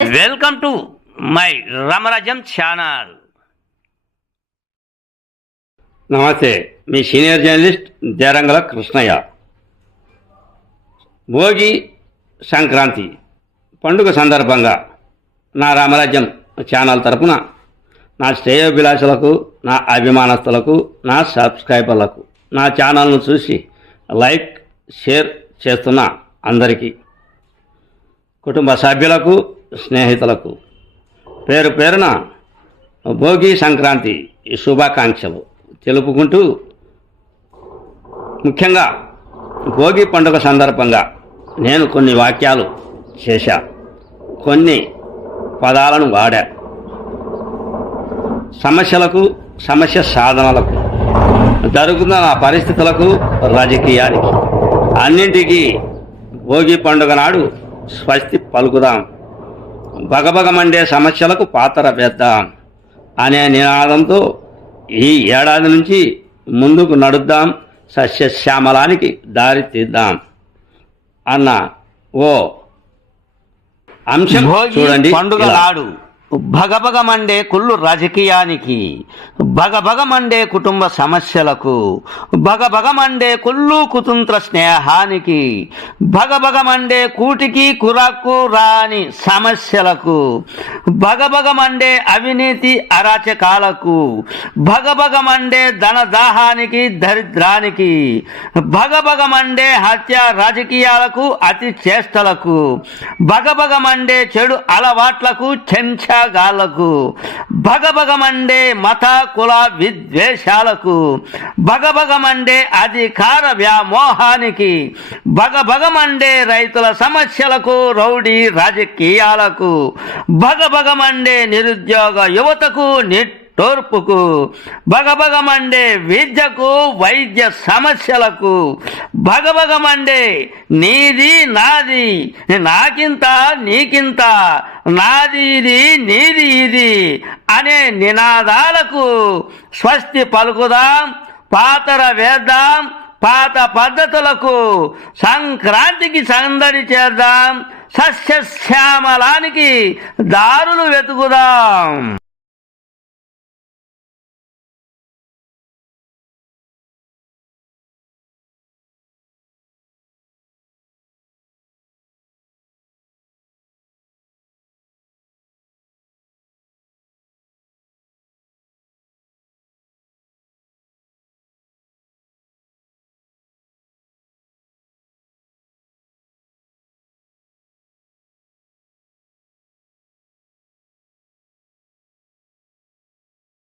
Welcome to my Ramarajyam channel. నమస్తే మీ senior journalist Jarangala Krishnaiah. Bhogi Sankranti పండుగ సందర్భంగా నా రామరాజ్యం ఛానల్ తరపున నా శ్రేయోభిలాషులకు నా అభిమానస్తులకు నా సబ్స్క్రైబర్లకు నా ఛానల్ను చూసి లైక్ షేర్ చేస్తున్న అందరికీ కుటుంబ సభ్యులకు స్నేహితులకు. పేరు పేరున భోగి సంక్రాంతి శుభాకాంక్షలు తెలుపుకుంటూ ముఖ్యంగా భోగి పండుగ సందర్భంగా నేను కొన్ని వాక్యాలు చేశా. కొన్ని పదాలను వాడా. సమస్యలకు సమస్య సాధనలకు జరుగుతున్న ఆ పరిస్థితులకు రాజకీయానికి. అన్నింటికీ భోగి పండుగ నాడు స్వస్తి పలుకుదాం. బగబగమండే సమస్యలకు పాత్ర వేద్దాం అనే నినాదంతో ఈ ఏడాది నుంచి ముందుకు నడుద్దాం సస్యశ్యామలానికి దారి తీద్దాం అన్న ఓ అంశం చూడండి పండుగ. నాడు భగభగమండే కుళ్ళు రాజకీయానికి భగభగమండే కుటుంబ సమస్యలకు భగభగమండే కుళ్ళు కుతంత్ర స్నేహానికి భగభగమండే కూటికి కురాకు రాని సమస్యలకు భగభగమండే అవినీతి అరాచకాలకు భగభగమండే ధనదాహానికి దరిద్రానికి భగభగమండే హత్య రాజకీయాలకు అతి చేష్టలకు భగభగమండే చెడు అలవాట్లకు చెంచాగాళ్ళకు భగభగమండే మత కుల విద్వేషాలకు భగభగమండే అధికార వ్యామోహానికి భగభగమండే రైతుల సమస్యలకు రౌడీ రాజకీయాలకు భగభగమండే నిరుద్యోగ యువతకు నిట్టూర్పుకు భగభగమండే విద్యకు వైద్య సమస్యలకు భగభగమండే నీది నాది నాకింత నీకింత నాది ఇది నీది ఇది అనే నినాదాలకు స్వస్తి పలుకుదాం పాతర వేద్దాం పాత పద్ధతులకు సంక్రాంతికి సందడి చేద్దాం సస్యశ్యామలానికి దారులు వెతుకుదాం.